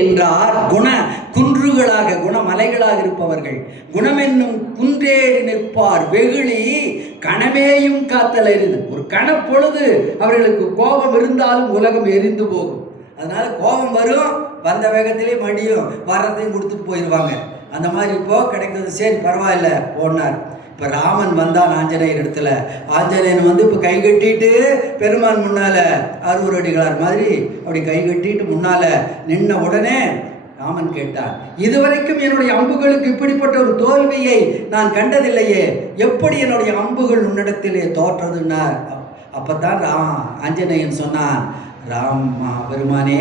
என்றார் குன்றுகளாக குணமலைகளாக இருப்பவர்கள். குணமென்னும் குன்றேறி நிற்பார் வெகுளி கணமேயும் காத்தல் எரிது. ஒரு கணப்பொழுது அவர்களுக்கு கோபம் இருந்தாலும் உலகம் எரிந்து போகும். அதனால கோபம் வரும், வந்த வேகத்திலே மடியும் வர்றதையும் கொடுத்துட்டு போயிடுவாங்க. அந்த மாதிரி இப்போ கிடைக்கிறது. சரி பரவாயில்ல போனார். இப்போ ராமன் வந்தான் ஆஞ்சநேயர் இடத்துல. ஆஞ்சநேயன் வந்து இப்போ கை கட்டிட்டு பெருமான் முன்னால அறுவர் அடிகளார் மாதிரி அப்படி கை கட்டிட்டு முன்னால நின்ன உடனே ராமன் கேட்டான், இதுவரைக்கும் என்னுடைய அம்புகளுக்கு இப்படிப்பட்ட ஒரு தோல்வியை நான் கண்டதில்லையே, எப்படி என்னுடைய அம்புகள் உன்னிடத்திலே தோற்றதுன்னார். அப்பத்தான் ஆஞ்சநேயன் சொன்னான், பெருமானே,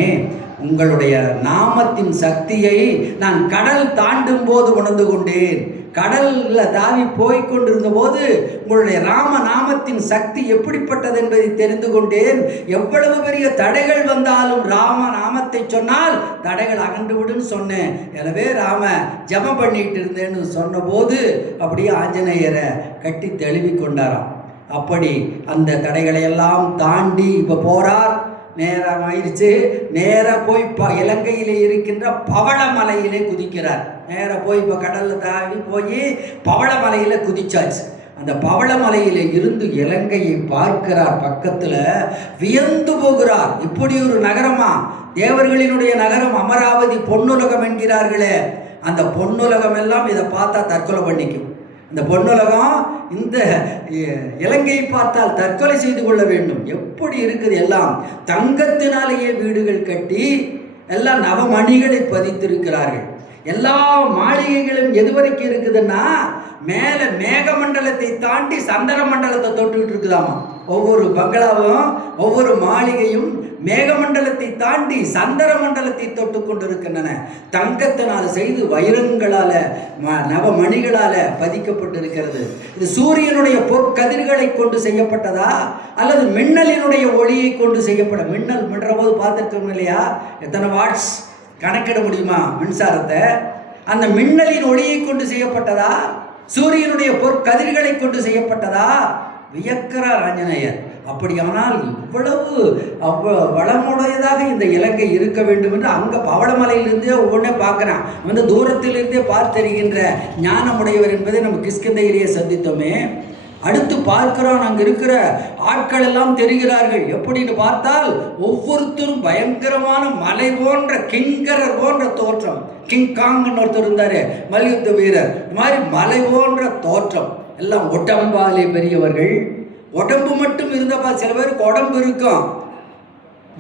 உங்களுடைய நாமத்தின் சக்தியை நான் கடல் தாண்டும் போது உணர்ந்து கொண்டேன். கடல்ல தாவி போய்கொண்டிருந்த போது உங்களுடைய ராம நாமத்தின் சக்தி எப்படிப்பட்டது என்பதை தெரிந்து கொண்டேன். எவ்வளவு பெரிய தடைகள் வந்தாலும் ராம நாமத்தை சொன்னால் தடைகள் அகன்று விடுன்னு சொன்னேன். எனவே ராம ஜபம் பண்ணிட்டு இருந்தேன்னு சொன்ன போது அப்படியே ஆஞ்சநேயரை கட்டி தெளிவி கொண்டாராம். அப்படி அந்த தடைகளை எல்லாம் தாண்டி இப்ப போறார். நேரம் ஆயிடுச்சு. நேராக போய் இலங்கையிலே இருக்கின்ற பவளமலையிலே குதிக்கிறார். நேராக போய் இப்போ கடலில் தாவி போய் பவளமலையில குதிச்சாச்சு. அந்த பவளமலையில இருந்து இலங்கையை பார்க்கிறார். பக்கத்தில் வியந்து போகிறார். இப்படி ஒரு நகரமா? தேவர்களினுடைய நகரம் அமராவதி பொன்னுலகம் என்கிறார்களே, அந்த பொன்னுலகம் எல்லாம் இதை பார்த்தா தற்கொலை பண்ணிக்கும். இந்த பொன்னுலகம் இந்த இலங்கையை பார்த்தால் தற்கொலை செய்து கொள்ள வேண்டும். எப்படி இருக்குது? எல்லாம் தங்கத்தினாலேயே வீடுகள் கட்டி எல்லாம் நவமணிகளை பதித்திருக்கிறார்கள். எல்லா மாளிகைகளும் எதுவரைக்கும் இருக்குதுன்னா மேலே மேகமண்டலத்தை தாண்டி சந்திர மண்டலத்தை தொட்டுக்கிட்டு இருக்குதாமா. ஒவ்வொரு பங்களாவும் ஒவ்வொரு மாளிகையும் மேகமண்டலத்தை தாண்டி சந்திர மண்டலத்தை தொட்டு கொண்டிருக்கின்றன. தங்கத்தினால் செய்து வைரங்களால நவமணிகளால பதிக்கப்பட்டிருக்கிறது. இது சூரியனுடைய பொற்கதிர்களை கொண்டு செய்யப்பட்டதா அல்லது மின்னலினுடைய ஒளியை கொண்டு செய்யப்பட? மின்னல் மின்ற போது பார்த்துருக்கோம் இல்லையா? எத்தனை வாட்ஸ் கணக்கிட முடியுமா மின்சாரத்தை? அந்த மின்னலின் ஒளியை கொண்டு செய்யப்பட்டதா, சூரியனுடைய பொற்கதிர்களை கொண்டு செய்யப்பட்டதா? வியக்கிறார் ஆஞ்சநேயர். அப்படியானால் இவ்வளவு வளமுடையதாக இந்த இலங்கை இருக்க வேண்டும் என்று அங்கே பவளமலையிலிருந்தே ஒவ்வொன்றே பார்க்குறான். வந்து தூரத்திலிருந்தே பார்த்தறிகின்ற ஞானமுடையவர் என்பதை நம்ம கிஷ்கிந்தையிலேயே சந்தித்தோமே. அடுத்து பார்க்கிறோம், அங்கே இருக்கிற ஆட்கள் எல்லாம் தெரிகிறார்கள். எப்படின்னு பார்த்தால் ஒவ்வொருத்தரும் பயங்கரமான மலை போன்ற கிங்கரர் போன்ற தோற்றம். கிங்காங்னு ஒருத்தர் இருந்தாரு, மல்யுத்த வீரர். இந்த மாதிரி மலை போன்ற தோற்றம். எல்லாம் உடம்பாலே பெரியவர்கள். உடம்பு மட்டும் இருந்தப்பா, சில பேருக்கு உடம்பு இருக்கும்,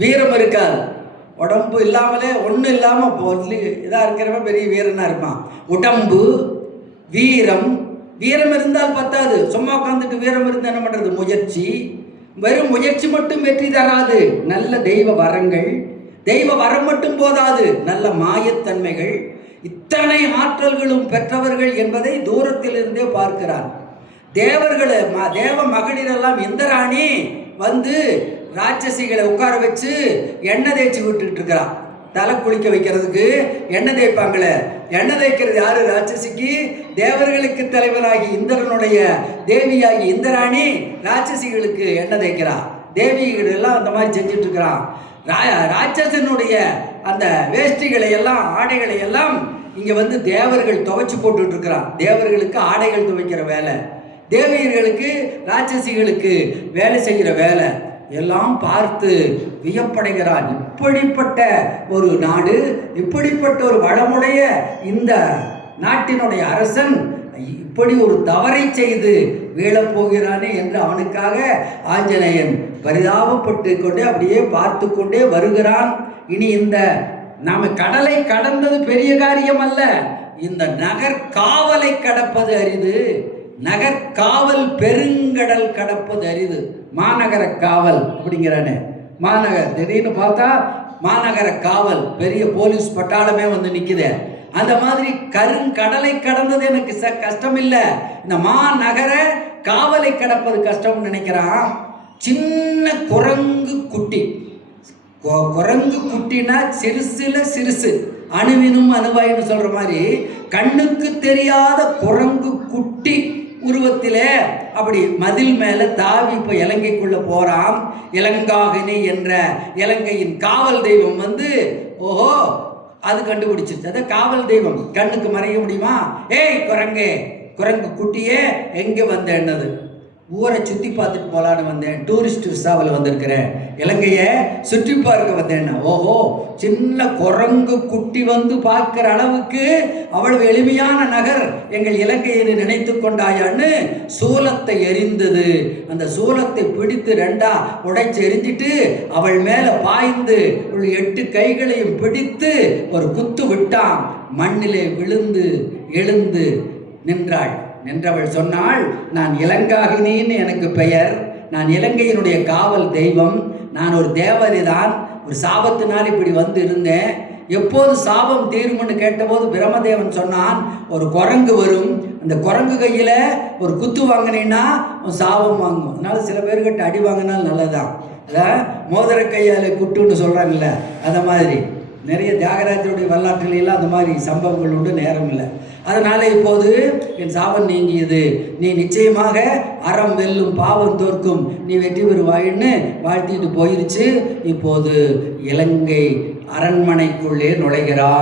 வீரம் இருக்காது. உடம்பு இல்லாமலே ஒன்றும் இல்லாமல் இதாக இருக்கிறவன் பெரிய வீரனாக இருப்பான். உடம்பு வீரம். வீரம் இருந்தால் பத்தாது, சும்மா உட்காந்துட்டு வீரம் இருந்தால் என்ன பண்ணுறது? முயற்சி. வெறும் முயற்சி மட்டும் வெற்றி தராது. நல்ல தெய்வ வரங்கள். தெய்வ வரம் மட்டும் போதாது, நல்ல மாயத்தன்மைகள். இத்தனை ஆற்றல்களும் பெற்றவர்கள் என்பதை தூரத்திலிருந்தே பார்க்கிறார். தேவர்களை தேவ மகளிரெல்லாம் இந்திராணி வந்து ராட்சசிகளை உட்கார வச்சு எண்ணெய் தேய்ச்சி விட்டுட்டு இருக்கிறான். தலை குளிக்க வைக்கிறதுக்கு எண்ணெய் தேய்ப்பாங்களே, எண்ணெய் தேய்க்கிறது யாரு? ராட்சசிக்கு. தேவர்களுக்கு தலைவராகி இந்திரனுடைய தேவியாகி இந்திராணி ராட்சசிகளுக்கு எண்ணெய் தேய்க்கிறா. தேவிகள் எல்லாம் அந்த மாதிரி செஞ்சுட்டு இருக்கிறான். ராட்சசனுடைய அந்த வேஷ்டிகளை எல்லாம் ஆடைகளை எல்லாம் இங்கே வந்து தேவர்கள் துவைச்சு போட்டுட்டு இருக்கிறான். தேவர்களுக்கு ஆடைகள் துவைக்கிற வேலை, தேவியர்களுக்கு ராட்சசிகளுக்கு வேலை செய்கிற வேலை எல்லாம் பார்த்து வியப்படைகிறான். இப்படிப்பட்ட ஒரு நாடு, இப்படிப்பட்ட ஒரு வளமுடைய இந்த நாட்டினுடைய அரசன் இப்படி ஒரு தவறை செய்து வீழப்போகிறானே என்று அவனுக்காக ஆஞ்சநேயன் பரிதாபப்பட்டு கொண்டே அப்படியே பார்த்து கொண்டே வருகிறான். இனி இந்த நாம கடலை கடந்தது பெரிய காரியம் அல்ல, இந்த நகர் காவலை கடப்பது அரிது. நகர்காவல் பெருங்கடல் கடப்பது அரிது. மாநகர காவல் அப்படிங்கிறானே, மாநகர் திடீர்னு பார்த்தா மாநகர காவல் பெரிய போலீஸ் பட்டாளமே வந்து நிற்குது. அந்த மாதிரி கருங்கடலை கடந்தது எனக்கு கஷ்டம் இல்லை, இந்த மாநகர காவலை கடப்பது கஷ்டம்னு நினைக்கிறான். சின்ன குரங்கு குட்டி. குரங்கு குட்டினா சிறுசுல சிறுசு, அணுவினும் அணுவாயின்னு சொல்ற மாதிரி கண்ணுக்கு தெரியாத குரங்கு குட்டி உருவத்திலே அப்படி மதில் மேலே தாவி இப்போ இலங்கைக்குள்ளே போகிறான். இலங்காகினி என்ற இலங்கையின் காவல் தெய்வம் வந்து ஓஹோ அது கண்டுபிடிச்சிருச்சு. அதை காவல் தெய்வம் கண்ணுக்கு மறைய முடியுமா? ஏய் குரங்கே, குரங்கு குட்டியே எங்கே வந்தேன்னது. ஊரை சுற்றி பார்த்துட்டு போகலான்னு வந்தேன், டூரிஸ்ட் விசாவில் வந்திருக்கிறேன், இலங்கையை சுற்றி பார்க்க வந்தேன்னா. ஓஹோ, சின்ன குரங்கு குட்டி வந்து பார்க்குற அளவுக்கு அவ்வளவு எளிமையான நகர் எங்கள் இலங்கையை நினைத்து கொண்டாயான்னு சூலத்தை எரிந்தது. அந்த சூலத்தை பிடித்து ரெண்டா உடைச்சு எரிஞ்சிட்டு அவள் மேலே பாய்ந்து 8 கைகளையும் பிடித்து ஒரு குத்து விட்டான். மண்ணிலே விழுந்து எழுந்து நின்றாள். நின்றவள் சொன்னாள், நான் இலங்காகினின்னு எனக்கு பெயர், நான் இலங்கையினுடைய காவல் தெய்வம், நான் ஒரு தேவதை தான், ஒரு சாபத்தினால் இப்படி வந்து இருந்தேன். எப்போது சாபம் தீரும்னு கேட்டபோது பிரம்மதேவன் சொன்னான், ஒரு குரங்கு வரும், அந்த குரங்கு கையில் ஒரு குத்து வாங்கினீன்னா சாபம் வாங்கும். அதனால சில பேர்கிட்ட அடி வாங்கினால் நல்லதான். அதான் மோதிர கையால் குட்டுன்னு சொல்கிறாங்கல்ல, அந்த மாதிரி நிறைய தியாகராஜருடைய வரலாற்றிலாம் அந்த மாதிரி சம்பவங்கள் உண்டு. நேரம் இல்லை, அதனால் இப்போது என் சாபம் நீங்கியது, நீ நிச்சயமாக அறம் வெல்லும் பாவம் தோற்கும், நீ வெற்றி பெறுவாயின்னு வாழ்த்திட்டு போயிருச்சு. இப்போது இலங்கை அரண்மனைக்குள்ளே நுழைகிறார்.